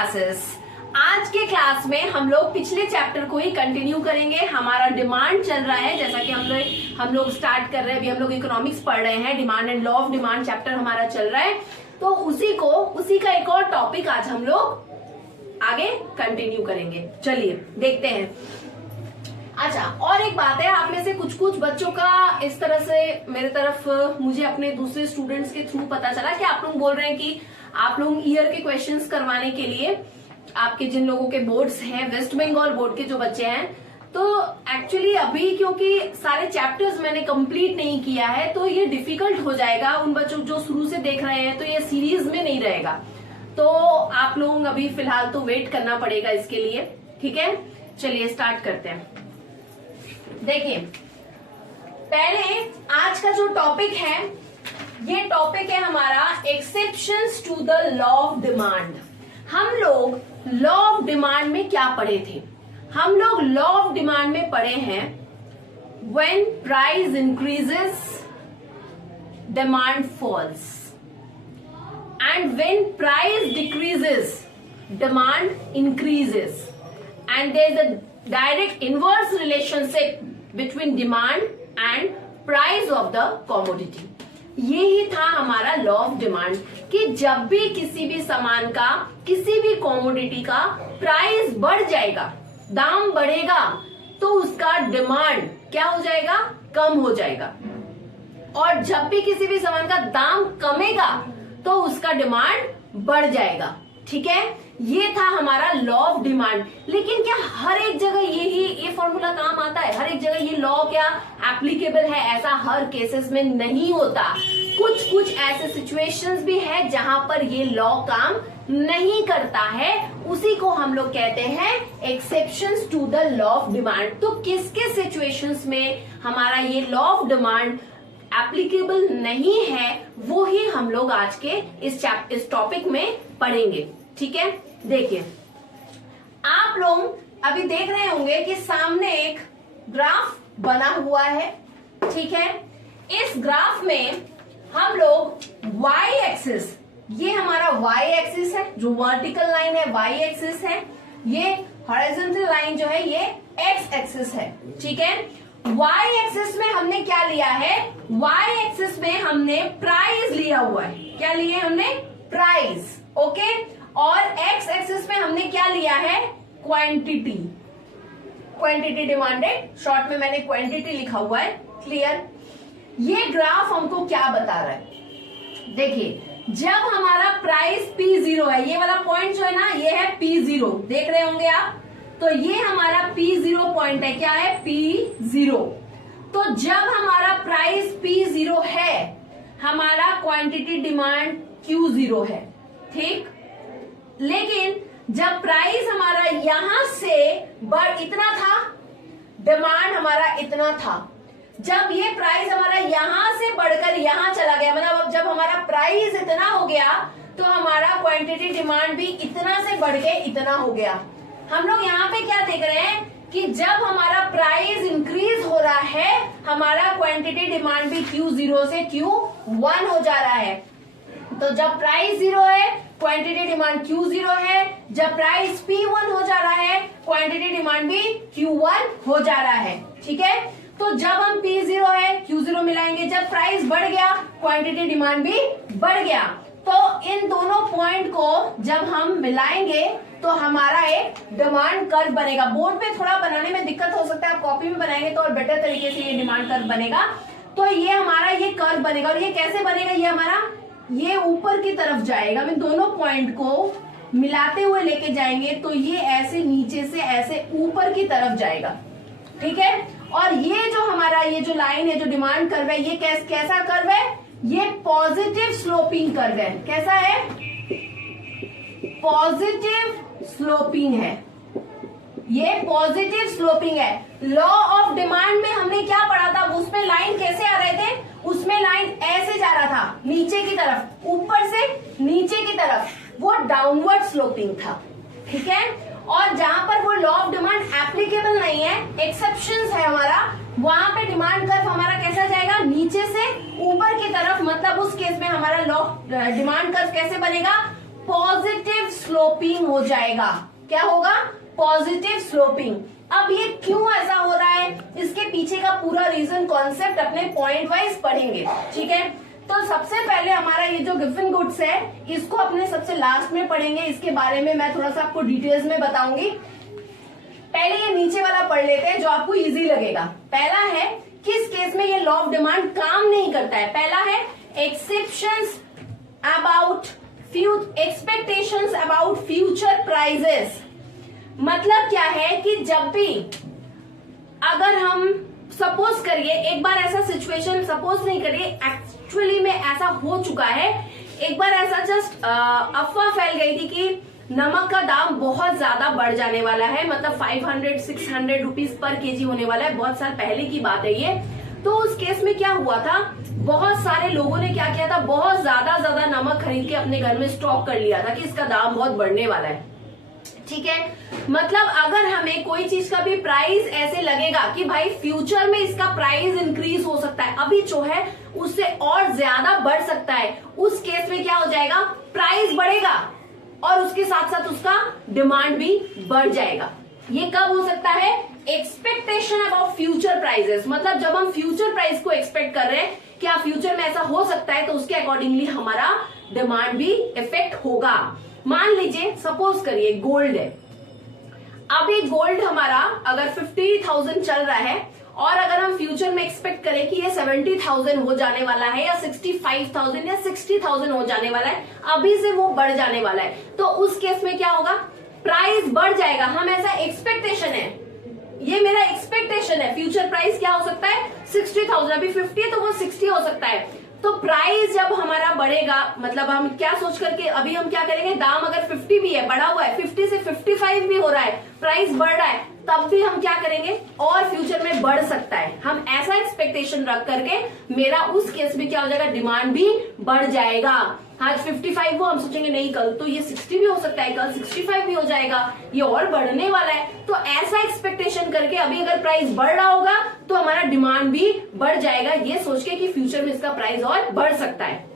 Classes. आज के class में हम लोग पिछले चैप्टर को ही कंटिन्यू करेंगे। हमारा डिमांड चल रहा है, जैसा कि हम लोग स्टार्ट कर रहे हैं। अभी हम लोग इकोनॉमिक्स पढ़ रहे हैं, demand and law of demand chapter हमारा चल रहा है। तो उसी का एक और टॉपिक आज हम लोग आगे कंटिन्यू करेंगे। चलिए देखते हैं। अच्छा, और एक बात है, आप में से कुछ बच्चों का इस तरह से मेरे तरफ मुझे अपने दूसरे स्टूडेंट्स के थ्रू पता चला कि आप लोग बोल रहे हैं कि आप लोग ईयर के क्वेश्चंस करवाने के लिए, आपके जिन लोगों के बोर्ड्स हैं, वेस्ट बंगाल बोर्ड के जो बच्चे हैं, तो एक्चुअली अभी क्योंकि सारे चैप्टर्स मैंने कंप्लीट नहीं किया है, तो ये डिफिकल्ट हो जाएगा उन बच्चों जो शुरू से देख रहे हैं। तो ये सीरीज में नहीं रहेगा, तो आप लोग अभी फिलहाल तो वेट करना पड़ेगा इसके लिए। ठीक है, चलिए स्टार्ट करते हैं। देखिए, पहले आज का जो टॉपिक है, ये टॉपिक है हमारा exceptions to the law of demand. हम लोग लॉ ऑफ डिमांड में क्या पढ़े थे? हम लोग लॉ ऑफ डिमांड में पढ़े हैं when price increases demand falls and when price decreases demand increases and there is a direct inverse relationship between demand and price of the commodity. यही था हमारा लॉ ऑफ डिमांड कि जब भी किसी भी सामान का, किसी भी कमोडिटी का प्राइस बढ़ जाएगा, दाम बढ़ेगा, तो उसका डिमांड क्या हो जाएगा? कम हो जाएगा। और जब भी किसी भी सामान का दाम कमेगा तो उसका डिमांड बढ़ जाएगा। ठीक है, ये था हमारा लॉ ऑफ डिमांड। लेकिन क्या हर एक जगह ये फॉर्मूला काम आता है? हर एक जगह ये लॉ क्या एप्लीकेबल है? ऐसा हर केसेस में नहीं होता। कुछ ऐसे सिचुएशंस भी है जहां पर ये लॉ काम नहीं करता है, उसी को हम लोग कहते हैं exceptions to the law of demand. तो किसके सिचुएशंस में हमारा ये लॉ ऑफ डिमांड एप्लीकेबल नहीं है, वो ही हम लोग आज के इस टॉपिक में पढ़ेंगे। ठीक है, देखिए, आप लोग अभी देख रहे होंगे कि सामने एक ग्राफ बना हुआ है। ठीक है, इस ग्राफ में हम लोग वाई एक्सिस, ये हमारा वाई एक्सिस है, जो वर्टिकल लाइन है वाई एक्सिस है, ये हॉरिजॉन्टल लाइन जो है ये एक्स एक्सिस है। ठीक है, वाई एक्सिस में हमने क्या लिया है? वाई एक्सिस में हमने प्राइस लिया हुआ है। क्या लिए हमने? प्राइस। ओके, और एक्स एक्सिस में हमने क्या लिया है? क्वांटिटी। क्वांटिटी डिमांडेड, शॉर्ट में मैंने क्वांटिटी लिखा हुआ है। क्लियर? ये ग्राफ हमको क्या बता रहा है? देखिए, जब हमारा प्राइस P0 है, ये वाला पॉइंट जो है ना, ये है P0, देख रहे होंगे आप। तो ये हमारा P0 पॉइंट है। क्या है? P0। तो जब हमारा प्राइस P0 है, हमारा क्वांटिटी डिमांड Q0 है। ठीक, लेकिन जब प्राइस हमारा यहां से इतना था, डिमांड हमारा इतना था। जब ये प्राइस हमारा यहां से बढ़कर यहां चला गया, मतलब जब हमारा प्राइस इतना हो गया, तो हमारा क्वांटिटी डिमांड भी इतना से बढ़ के इतना हो गया। हम लोग यहाँ पे क्या देख रहे हैं कि जब हमारा प्राइस इंक्रीज हो रहा है, हमारा क्वांटिटी डिमांड भी Q0 से Q1 हो जा रहा है। तो जब प्राइस 0 है, क्वांटिटी डिमांड Q0 है। जब प्राइस P1 हो जा रहा है, क्वांटिटी डिमांड भी Q1 हो जा रहा है। ठीक है, तो जब हम P0 है, Q0 मिलाएंगे। जब प्राइस बढ़ गया, क्वांटिटी डिमांड भी बढ़ गया। तो इन दोनों पॉइंट को जब हम मिलाएंगे तो हमारा एक डिमांड कर्व बनेगा। बोर्ड पे थोड़ा बनाने में दिक्कत हो सकता है, आप कॉपी में बनाएंगे तो और बेटर तरीके से ये डिमांड कर्व बनेगा। तो ये हमारा ये कर्व बनेगा, और ये कैसे बनेगा? ये हमारा ये ऊपर की तरफ जाएगा। हम दोनों पॉइंट को मिलाते हुए लेके जाएंगे तो ये ऐसे नीचे से ऐसे ऊपर की तरफ जाएगा। ठीक है, और ये जो हमारा ये जो लाइन है, जो डिमांड कर्व है, ये कैसा कर्व है? ये पॉजिटिव स्लोपिंग कर्व है। कैसा है? पॉजिटिव स्लोपिंग है। ये पॉजिटिव स्लोपिंग है। लॉ ऑफ डिमांड में हमने क्या पढ़ा था? उसमें लाइन कैसे आ रहे थे? उसमें लाइन ऐसे जा रहा था, नीचे की तरफ, ऊपर से नीचे की तरफ, वो डाउनवर्ड स्लोपिंग था। ठीक है, और जहां पर वो लॉ ऑफ डिमांड एप्लीकेबल नहीं है, एक्सेप्शंस है हमारा, वहां पे डिमांड कर्व हमारा कैसा जाएगा? नीचे से ऊपर की तरफ। मतलब उस केस में हमारा लॉ डिमांड कर्व कैसे बनेगा? पॉजिटिव स्लोपिंग हो जाएगा। क्या होगा? Positive sloping. अब ये क्यों ऐसा हो रहा है, इसके पीछे का पूरा रीजन कॉन्सेप्ट अपने पॉइंट वाइज पढ़ेंगे, ठीक है। तो सबसे पहले हमारा ये जो गिवन गुड्स है इसको अपने सबसे लास्ट में पढ़ेंगे, इसके बारे में मैं थोड़ा सा आपको डिटेल्स में बताऊंगी। पहले ये नीचे वाला पढ़ लेते हैं जो आपको इजी लगेगा। पहला है किस केस में ये लॉ ऑफ डिमांड काम नहीं करता है। पहला है exceptions about expectations about future prices. मतलब क्या है कि जब भी अगर हम सपोज करिए, एक बार ऐसा सिचुएशन सपोज नहीं करिए, एक्चुअली में ऐसा हो चुका है। एक बार ऐसा जस्ट अफवाह फैल गई थी कि नमक का दाम बहुत ज्यादा बढ़ जाने वाला है, मतलब 500-600 रुपीज पर केजी होने वाला है। बहुत साल पहले की बात है ये। तो उस केस में क्या हुआ था, बहुत सारे लोगों ने क्या किया था, बहुत ज्यादा नमक खरीद के अपने घर में स्टॉक कर लिया था कि इसका दाम बहुत बढ़ने वाला है, ठीक है। मतलब अगर हमें कोई चीज का भी प्राइस ऐसे लगेगा कि भाई फ्यूचर में इसका प्राइस इंक्रीज हो सकता है, अभी जो है उससे और ज्यादा बढ़ सकता है, उस केस में क्या हो जाएगा, प्राइस बढ़ेगा और उसके साथ साथ उसका डिमांड भी बढ़ जाएगा। ये कब हो सकता है, एक्सपेक्टेशन अबाउट फ्यूचर प्राइजेस। मतलब जब हम फ्यूचर प्राइस को एक्सपेक्ट कर रहे हैं क्या फ्यूचर में ऐसा हो सकता है, तो उसके अकॉर्डिंगली हमारा डिमांड भी इफेक्ट होगा। मान लीजिए सपोज करिए गोल्ड है। अब ये गोल्ड हमारा अगर 50,000 चल रहा है और अगर हम फ्यूचर में एक्सपेक्ट करें कि ये 70,000 हो जाने वाला है या 65,000 या 60,000 हो जाने वाला है, अभी से वो बढ़ जाने वाला है, तो उस केस में क्या होगा, प्राइस बढ़ जाएगा। हम ऐसा एक्सपेक्टेशन है, ये मेरा एक्सपेक्टेशन है, फ्यूचर प्राइस क्या हो सकता है 60,000, अभी 50 है तो वो 60 हो सकता है। तो प्राइस जब हमारा बढ़ेगा, मतलब हम क्या सोच करके अभी हम क्या करेंगे, दाम अगर 50 भी है, बढ़ा हुआ है, 50 से 55 भी हो रहा है, प्राइस बढ़ रहा है, तब भी हम क्या करेंगे, और फ्यूचर में बढ़ सकता है। हम ऐसा एक्सपेक्टेशन रख करके मेरा उस केस में क्या हो जाएगा, डिमांड भी बढ़ जाएगा। आज 55 हो, हम सोचेंगे नहीं कल तो ये 60 भी हो सकता है, कल 65 भी हो जाएगा, ये और बढ़ने वाला है। तो ऐसा एक्सपेक्टेशन करके अभी अगर प्राइस बढ़ रहा होगा तो हमारा डिमांड भी बढ़ जाएगा, ये सोच के कि फ्यूचर में इसका प्राइस और बढ़ सकता है।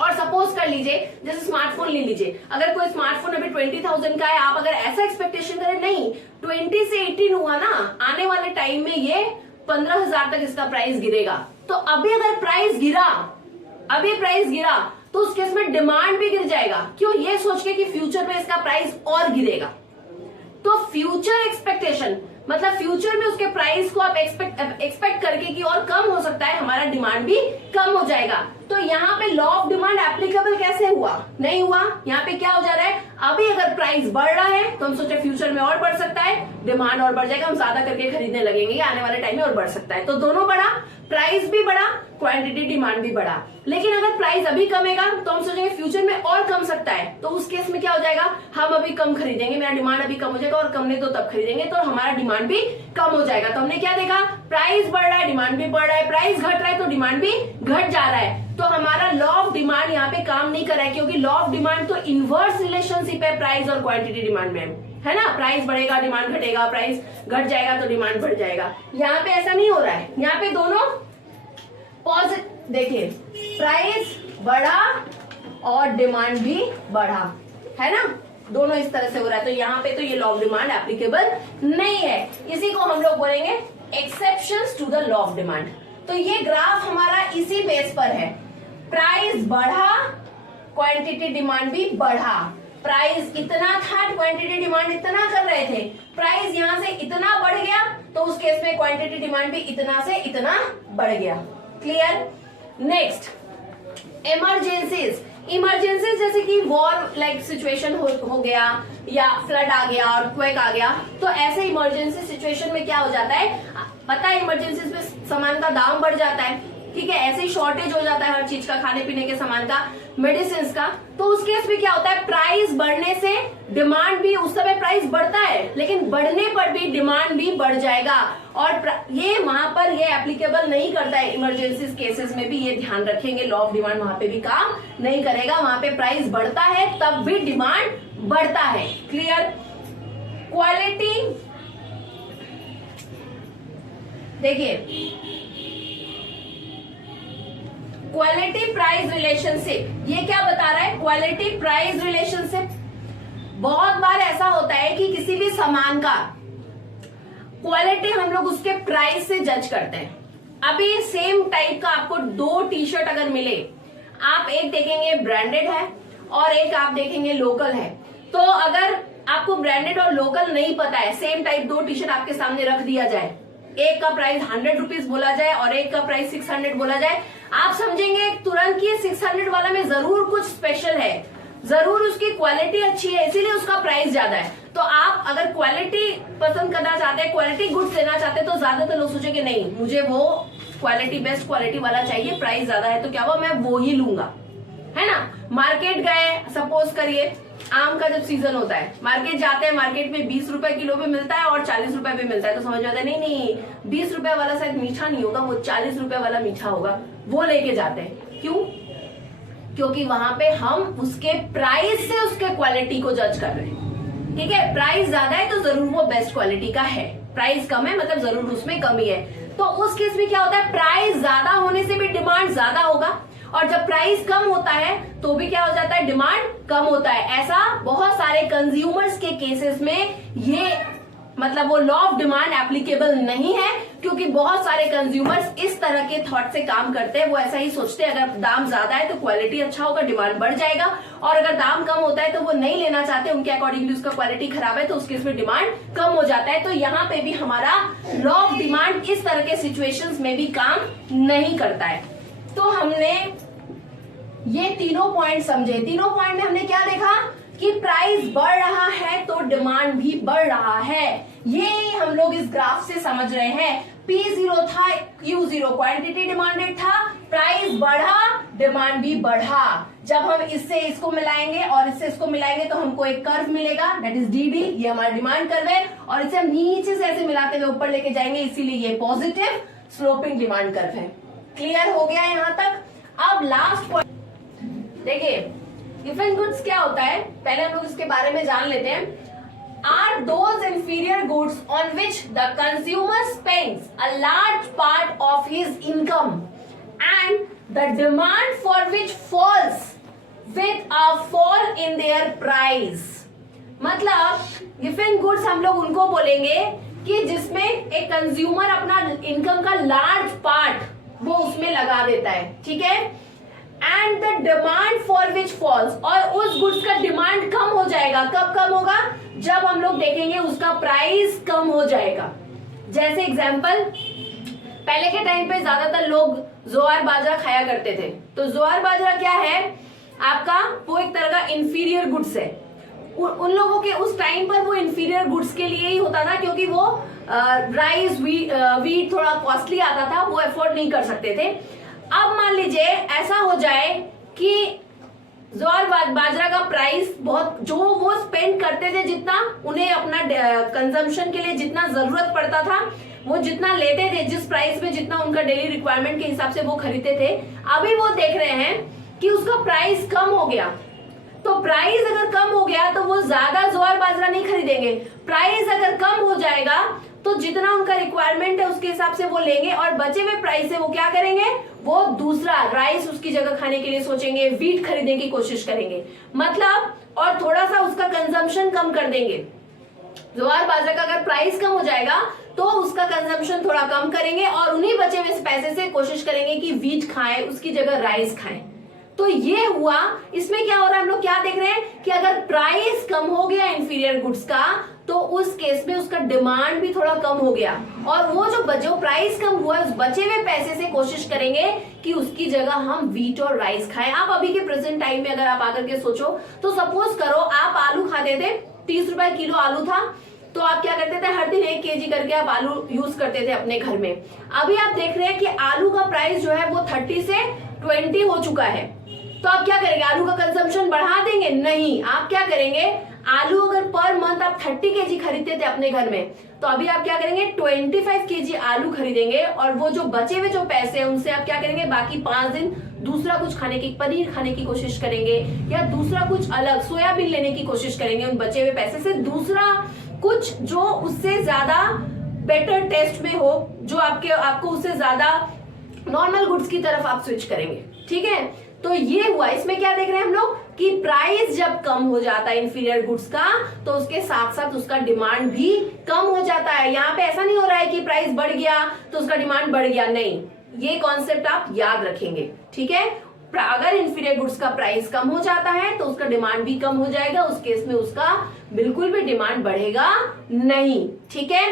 और सपोज कर लीजिए जैसे स्मार्टफोन ले लीजिए, अगर कोई स्मार्टफोन अभी 20,000 का है, आप अगर ऐसा एक्सपेक्टेशन करें नहीं 20 से 18 हुआ ना, आने वाले टाइम में ये 15,000 तक इसका प्राइस गिरेगा। तो अभी अगर प्राइस गिरा तो उस केस में डिमांड भी गिर जाएगा। क्यों, ये सोच के कि फ्यूचर में इसका प्राइस और गिरेगा। तो फ्यूचर एक्सपेक्टेशन मतलब फ्यूचर में उसके प्राइस को आप एक्सपेक्ट करके कि और कम हो सकता है, हमारा डिमांड भी कम हो जाएगा। तो यहाँ पे लॉ ऑफ डिमांड एप्लीकेबल कैसे हुआ, नहीं हुआ। यहाँ पे क्या हो जा रहा है, अभी अगर प्राइस बढ़ रहा है तो हम सोचे फ्यूचर में और बढ़ सकता है, डिमांड और बढ़ जाएगा, हम ज्यादा करके खरीदने लगेंगे, आने वाले टाइम में और बढ़ सकता है। तो दोनों बढ़ा, प्राइस भी बढ़ा, क्वांटिटी डिमांड भी बढ़ा। लेकिन अगर प्राइस अभी कमेगा तो हम सोचेंगे फ्यूचर में और कम सकता है, तो उस केस में क्या हो जाएगा, हम अभी कम खरीदेंगे, मेरा डिमांड अभी कम हो जाएगा, और कम नहीं तो तब खरीदेंगे तो हमारा डिमांड भी कम हो जाएगा। तो हमने क्या देखा, प्राइस बढ़ रहा है, डिमांड भी बढ़ रहा है, प्राइस घट रहा है तो डिमांड भी घट जा रहा है। तो हमारा लॉ ऑफ डिमांड यहाँ पे काम नहीं कर रहा है, क्योंकि लॉ ऑफ डिमांड तो इनवर्स रिलेशनशिप है प्राइस और क्वांटिटी डिमांड में, है ना। प्राइस बढ़ेगा डिमांड घटेगा, प्राइस घट जाएगा तो डिमांड बढ़ जाएगा। यहाँ पे ऐसा नहीं हो रहा है, यहाँ पे दोनों पॉजिटिव, देखिए प्राइस बढ़ा और डिमांड भी बढ़ा, है ना, दोनों इस तरह से हो रहा है। तो यहाँ पे तो ये लॉ ऑफ डिमांड एप्लीकेबल नहीं है, इसी को हम लोग बोलेंगे exceptions to the law of demand. तो ये ग्राफ हमारा इसी बेस पर है, प्राइस बढ़ा, क्वांटिटी डिमांड भी बढ़ा। प्राइस इतना था, क्वांटिटी डिमांड इतना कर रहे थे, प्राइस यहाँ से इतना बढ़ गया तो उस केस में क्वांटिटी डिमांड भी इतना से इतना बढ़ गया। क्लियर। नेक्स्ट, इमरजेंसीज जैसे कि वॉर लाइक सिचुएशन हो गया या फ्लड आ गया और क्वेक आ गया, तो ऐसे इमरजेंसी सिचुएशन में क्या हो जाता है, पता है इमरजेंसीज में सामान का दाम बढ़ जाता है, ठीक है, ऐसे ही शॉर्टेज हो जाता है हर चीज का, खाने पीने के सामान का, मेडिसिन का। तो उस केस में क्या होता है, प्राइस बढ़ने से डिमांड भी, उस समय प्राइस बढ़ता है लेकिन बढ़ने पर भी डिमांड भी बढ़ जाएगा। और ये वहां पर ये एप्लीकेबल नहीं करता है, इमरजेंसी केसेस में भी ये ध्यान रखेंगे, लॉ ऑफ डिमांड वहां पे भी काम नहीं करेगा। वहां पे प्राइस बढ़ता है तब भी डिमांड बढ़ता है। क्लियर। क्वालिटी, देखिए क्वालिटी प्राइस रिलेशनशिप, ये क्या बता रहा है? Quality price relationship. बहुत बार ऐसा होता है कि किसी भी सामान का क्वालिटी हम लोग उसके प्राइस से जज करते हैं। अभी सेम टाइप का आपको दो टी शर्ट अगर मिले, आप एक देखेंगे ब्रांडेड है और एक आप देखेंगे लोकल है, तो अगर आपको ब्रांडेड और लोकल नहीं पता है, सेम टाइप दो टी शर्ट आपके सामने रख दिया जाए, एक का प्राइस 100 रुपीज बोला जाए और एक का प्राइस 600 बोला जाए, आप समझेंगे तुरंत कि 600 वाला में जरूर कुछ स्पेशल है, जरूर उसकी क्वालिटी अच्छी है, इसीलिए उसका प्राइस ज्यादा है। तो आप अगर क्वालिटी पसंद करना चाहते हैं, क्वालिटी गुड्स लेना चाहते हैं, तो ज्यादातर लोग सोचेंगे नहीं मुझे वो क्वालिटी बेस्ट क्वालिटी वाला चाहिए, प्राइस ज्यादा है तो क्या हुआ मैं वो ही लूंगा, है ना। मार्केट गए, सपोज करिए आम का जब सीजन होता है, मार्केट जाते हैं, मार्केट में 20 रुपए किलो भी मिलता है और 40 रुपए भी मिलता है, तो समझ में आता है नहीं 20 रुपए वाला शायद मीठा नहीं होगा, वो 40 रुपए वाला मीठा होगा, वो लेके जाते हैं। क्यों? क्योंकि वहां पे हम उसके प्राइस से उसके क्वालिटी को जज कर रहे हैं। ठीक है, प्राइस ज्यादा है तो जरूर वो बेस्ट क्वालिटी का है, प्राइस कम है मतलब जरूर उसमें कमी है। तो उस केस में क्या होता है, प्राइस ज्यादा होने से भी डिमांड ज्यादा होगा, और जब प्राइस कम होता है तो भी क्या हो जाता है, डिमांड कम होता है। ऐसा बहुत सारे कंज्यूमर्स के केसेस में ये मतलब वो लॉ ऑफ डिमांड एप्लीकेबल नहीं है, क्योंकि बहुत सारे कंज्यूमर्स इस तरह के थॉट से काम करते हैं। वो ऐसा ही सोचते हैं अगर दाम ज्यादा है तो क्वालिटी अच्छा होगा, डिमांड बढ़ जाएगा, और अगर दाम कम होता है तो वो नहीं लेना चाहते, उनके अकॉर्डिंगली उसका क्वालिटी खराब है तो उसके इसमें डिमांड कम हो जाता है। तो यहाँ पे भी हमारा लॉ ऑफ डिमांड इस तरह के सिचुएशंस में भी काम नहीं करता है। तो हमने ये तीनों पॉइंट समझे। तीनों पॉइंट में हमने क्या देखा कि प्राइस बढ़ रहा है तो डिमांड भी बढ़ रहा है, ये हम लोग इस ग्राफ से समझ रहे हैं। P0 था, Q0 क्वांटिटी डिमांडेड था, प्राइस बढ़ा, डिमांड भी बढ़ा। जब हम इससे इसको मिलाएंगे और इससे इसको मिलाएंगे तो हमको एक कर्व मिलेगा, दैट इज DD, ये हमारा डिमांड कर्व है, और इसे हम नीचे से ऐसे मिलाते हुए ऊपर लेके जाएंगे, इसीलिए ये पॉजिटिव स्लोपिंग डिमांड कर्व है। क्लियर हो गया यहां तक? अब लास्ट पॉइंट देखिए, गिवन गुड्स क्या होता है, पहले हम लोग इसके बारे में जान लेते हैं। Are those inferior goods on which the consumer spends a large part of his income and the demand for which falls with a fall in their price। मतलब गिवन गुड्स हम लोग उनको बोलेंगे कि जिसमें एक कंज्यूमर अपना इनकम का लार्ज पार्ट वो उसमें लगा देता है, ठीक है, and the demand for which falls, और उस गुड्स का डिमांड कम हो जाएगा। कब कम होगा? जब हम लोग देखेंगे उसका प्राइस कम हो जाएगा। जैसे एग्जांपल, पहले के टाइम पे ज्यादातर लोग ज्वार बाजरा खाया करते थे, तो ज्वार बाजरा क्या है आपका, वो एक तरह का इंफीरियर गुड्स है। उन लोगों के उस टाइम पर वो इंफीरियर गुड्स के लिए ही होता था, क्योंकि वो राइस वीट थोड़ा कॉस्टली आता था, वो अफोर्ड नहीं कर सकते थे। अब मान लीजिए ऐसा हो जाए कि ज्वार बाजरा का प्राइस बहुत, जो वो स्पेंड करते थे, जितना उन्हें अपना कंजम्पशन के लिए जितना जरूरत पड़ता था, वो जितना लेते थे, जिस प्राइस में जितना उनका डेली रिक्वायरमेंट के हिसाब से वो खरीदते थे, अभी वो देख रहे हैं कि उसका प्राइस कम हो गया। तो प्राइस अगर कम हो गया तो वो ज्यादा ज्वार बाजरा नहीं खरीदेंगे। प्राइस अगर कम हो जाएगा तो जितना उनका रिक्वायरमेंट है उसके हिसाब से वो लेंगे, और बचे हुए प्राइस से वो क्या करेंगे, वो दूसरा राइस उसकी जगह खाने के लिए सोचेंगे, वीट खरीदने की कोशिश करेंगे, मतलब, और थोड़ा सा उसका कंजम्पशन कम कर देंगे। ज्वार बाजरा का अगर प्राइस कम हो जाएगा तो उसका कंजम्पशन थोड़ा कम करेंगे, और उन्हीं बचे हुए पैसे से कोशिश करेंगे कि वीट खाएं, उसकी जगह राइस खाएं। तो ये हुआ। इसमें क्या हो रहा है, हम लोग क्या देख रहे हैं कि अगर प्राइस कम हो गया इंफीरियर गुड्स का, तो उस केस में उसका डिमांड भी थोड़ा कम हो गया, और वो जो प्राइस कम हुआ उस बचे हुए पैसे से कोशिश करेंगे कि उसकी जगह हम वीट और राइस खाएं। आप अभी के प्रेजेंट टाइम में अगर आप आकर के सोचो, तो सपोज करो आप आलू खाते थे, 30 रुपए किलो आलू था, तो आप क्या करते थे, हर दिन 1 केजी करके आप आलू यूज करते थे अपने घर में। अभी आप देख रहे हैं कि आलू का प्राइस जो है वो 30 से 20 हो चुका है, तो आप क्या करेंगे, आलू का कंजम्पशन बढ़ा देंगे? नहीं, आप क्या करेंगे, आलू अगर पर मंथ आप 30 केजी खरीदते थे अपने घर में, तो अभी आप क्या करेंगे, 25 केजी आलू खरीदेंगे, और वो जो बचे हुए जो पैसे हैं उनसे आप क्या करेंगे, बाकी 5 दिन दूसरा कुछ खाने की, पनीर खाने की कोशिश करेंगे, या दूसरा कुछ अलग सोयाबीन लेने की कोशिश करेंगे उन बचे हुए पैसे से, दूसरा कुछ जो उससे ज्यादा बेटर टेस्ट में हो, जो आपको उससे ज्यादा नॉर्मल गुड्स की तरफ आप स्विच करेंगे। ठीक है, तो ये हुआ। इसमें क्या देख रहे हैं हम लोग कि प्राइस जब कम हो जाता है इंफीरियर गुड्स का, तो उसके साथ साथ उसका डिमांड भी कम हो जाता है। यहाँ पे ऐसा नहीं हो रहा है कि प्राइस बढ़ गया तो उसका डिमांड बढ़ गया, नहीं, ये कॉन्सेप्ट आप याद रखेंगे। ठीक है, अगर इंफीरियर गुड्स का प्राइस कम हो जाता है तो उसका डिमांड भी कम हो जाएगा, उस केस में उसका बिल्कुल भी डिमांड बढ़ेगा नहीं। ठीक है,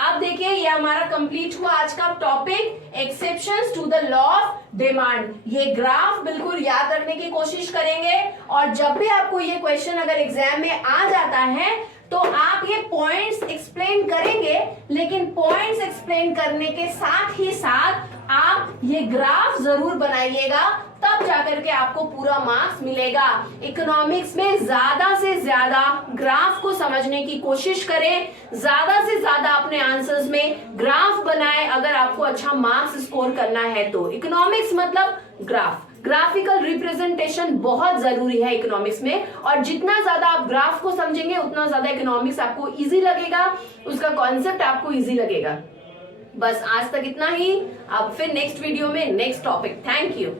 अब देखिए ये हमारा कंप्लीट हुआ आज का topic, exceptions to the law of demand. ये ग्राफ बिल्कुल याद रखने की कोशिश करेंगे, और जब भी आपको ये क्वेश्चन अगर एग्जाम में आ जाता है तो आप ये पॉइंट्स एक्सप्लेन करेंगे, लेकिन पॉइंट्स एक्सप्लेन करने के साथ ही साथ आप ये ग्राफ जरूर बनाइएगा, तब जाकर के आपको पूरा मार्क्स मिलेगा। इकोनॉमिक्स में ज्यादा से ज्यादा ग्राफ को समझने की कोशिश करें, ज्यादा से ज्यादा अपने आंसर्स में ग्राफ बनाएं अगर आपको अच्छा मार्क्स स्कोर करना है तो। इकोनॉमिक्स मतलब ग्राफ, ग्राफिकल रिप्रेजेंटेशन बहुत जरूरी है इकोनॉमिक्स में, और जितना ज्यादा आप ग्राफ को समझेंगे उतना ज्यादा इकोनॉमिक्स आपको इजी लगेगा, उसका कॉन्सेप्ट आपको इजी लगेगा। बस आज तक इतना ही, अब फिर नेक्स्ट वीडियो में नेक्स्ट टॉपिक। Thank you.